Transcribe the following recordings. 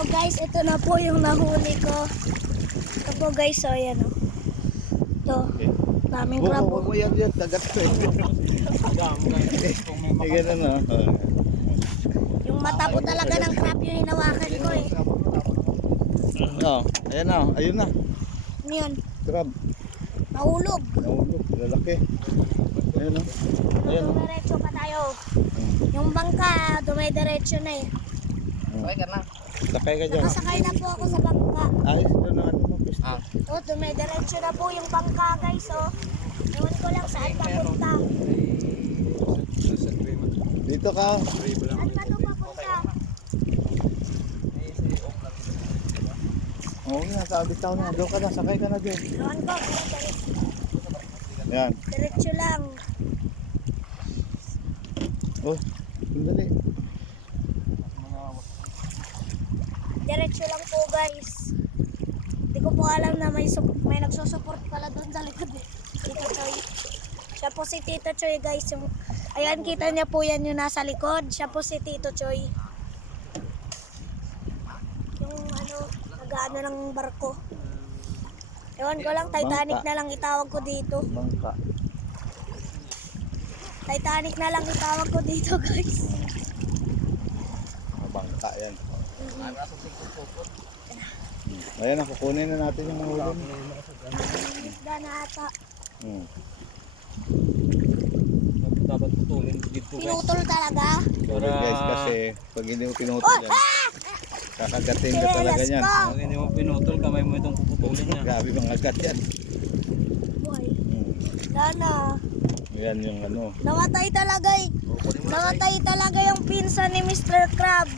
So guys, ito na po yung nahuli ko. Ito po guys, so ayan o. Ito, daming crab. Oo, yan, dagat ko eh. Ganun o. Yung mata po talaga ng crab yung hinawakan ko eh. Oh, ayan na, ayun na. Ano yun? Crab. Nahulog. Nahulog, lalaki. Ayun o. Ayan o. Dumiretso pa tayo. Yung bangka, dumiretso na eh. Sakay ka na. Sakay ka dyan. Nakasakay na po ako sa bangka. Ayos doon na ano mo, pista. Oh, dumiretso na po yung bangka guys oh. Ewan ko lang saan papunta. Dito ka. Saan ka to papunta? Oo nga, sabi tao na. Doon ka na, sakay ka na dyan. Ewan ko, Yan. diretso lang. Oh, sandali. Diretso lang po guys. Hindi ko po alam na may nagsusupport pala doon sa likod eh. Tito Choy. Siya po si Tito Choy guys. Yung, ayan, kita niya po yan yung nasa likod. Siya po si Tito Choy. Yung ano, nag-ano ng barko. Ewan ko lang, Titanic na lang itawag ko dito. Bangka. Titanic na lang itawag ko dito guys. Bangka yan. Ayan na, kukunin na natin yung mga ulam. Isda na ata. Dapat putulin dito guys. Pinutol talaga. Sorry guys, kasi pag hindi mo pinutol yan, kakagatin ka talaga yan. Pag hindi mo pinutol, kamay mo itong puputulin niya. Grabe mga agat yan. Boy. Dana. Yan yung ano. Namatay talaga eh. Namatay talaga yung pinsa ni Mr. Crab.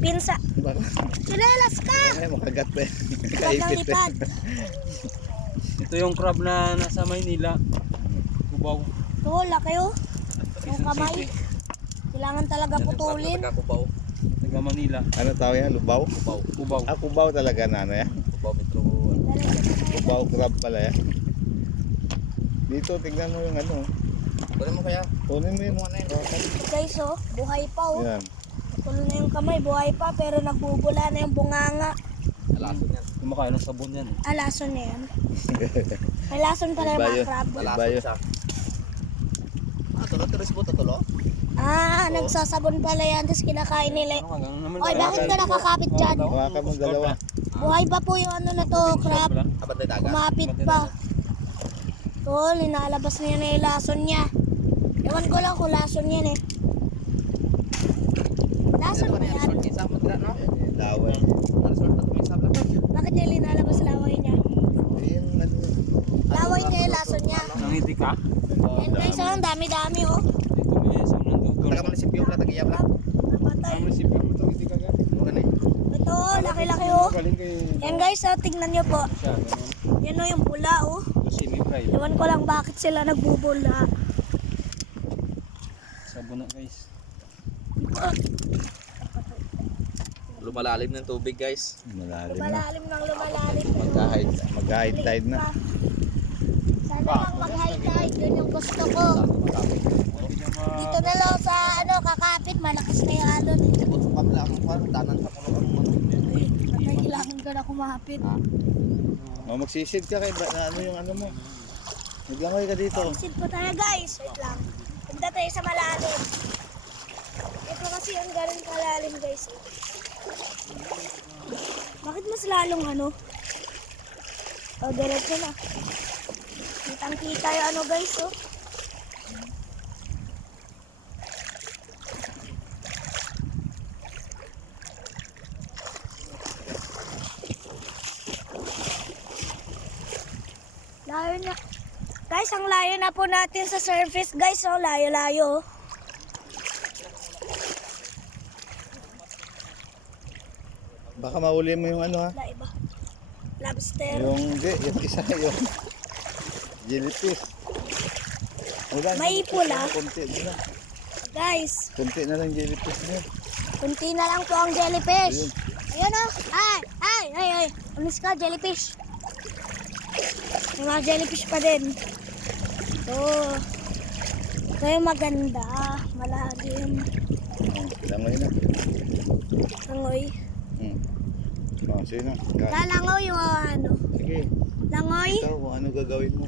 Pinsa. Baka Sinelas ka! makagat pa yan. Kaipit Kaipit lipad. Ito yung crab na nasa Maynila. Kubaw. Oo, laki oh. Yung kamay. Kailangan talaga putulin. Kubaw. Taga Manila. Ano tawag yan? Lubaw? Kubaw. Kubaw. Ah, kubaw talaga na ano yan. Kubaw metro. Kubaw crab pala yan. Dito, tignan mo yung ano. Kunin mo kaya? Kunin mo yung Guys oh, buhay pa oh. yan. Putulo na yung kamay, buhay pa. Pero nagbubula na yung bunganga. Alason yan. Kumakain ng sabon yan. Alason na yan. May lason pala yung mga crab. Bayo. Tulo-tulis po, tulo? Nagsasabon pala yan. Tapos kinakain nila. Ano hanggang naman? Oy, bakit ka nakakapit dyan? Hawakan mo dalawa. Buhay pa po yung ano na to, crab. Abantay dagat. Kumapit pa. Tol, inaalabas niya na yung lason niya. Ewan ko lang kung lason yan eh. Lason ba yan? Laway. Bakit niya linalabas laway niya? Ayun, ano. Laway niya yung lason niya. Nangiti ka? Yan guys, oh, ang dami-dami oh. Dito may isang nandutol. munisipyo ka tagayab lang. Napatay. Munisipyo mo itong ka gan. Ito oh, laki-laki oh. Yan guys, oh, tingnan niyo po. Siya, ganun. Yan oh, yung bula oh. Semi-fry. Ewan ko lang bakit sila nagbubula. Sabon na guys. Lumalalim ng tubig guys. Malalim na. Lumalalim ng lumalalim. Mag-high tide na. Sana lang mag-high tide, yun yung gusto ko. Dito na lang sa ano, kakapit, malakas na yung alon. Kailangan ko na kumapit. Magsisid ka kay na ano yung ano mo. Naglangoy ka dito. Sit po tayo guys, wait lang. Punta tayo sa malalim. Ito kasi yung ganun kalalim guys. Bakit mas lalong ano? O, diretso na. Kitang-kita yung ano guys, oh. Layo na. Guys, ang layo na po natin sa surface guys, oh. Layo-layo. Baka mauli mo yung ano ha. Wala iba. Lobster. Yung isa yung jellyfish. Wala, May pula. Kunti na. Guys, Kunti na lang jellyfish niya. kunti na lang po ang jellyfish. Ayun oh. Ay. Umis ka, jellyfish. May mga jellyfish pa din. Ito yung maganda. Malalim. Langoy na. Langoy. Oh, sino? Yan. Lalangoy yung ano. Sige, Langoy. ikaw kung ano gagawin mo.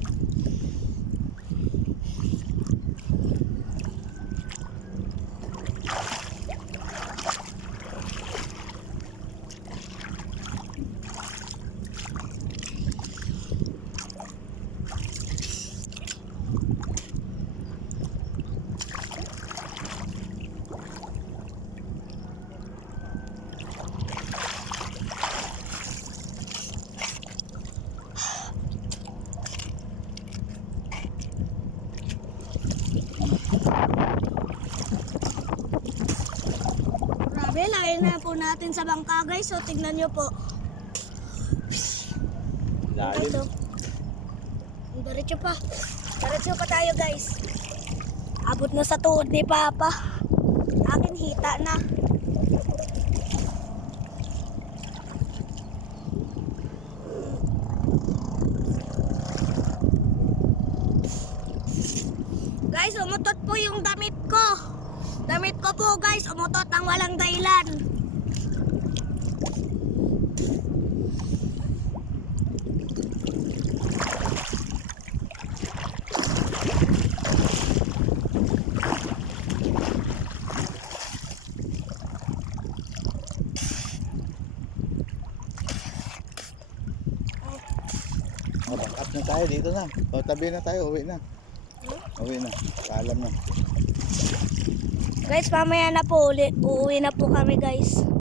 Grabe, lagay na po natin sa bangka guys. So tignan nyo po. Lalim. Ito. Diretso pa. Diretso pa tayo guys. Abot na sa tuhod ni Papa. Akin hita na. Guys, umutot po yung damit ko. Damit ko po guys, umutot ang walang dahilan. Oh, back up na tayo dito na. O, tabi na tayo, uwi na. Uwi na, paalam na. Guys, mamaya na po ulit. Uuwi na po kami guys.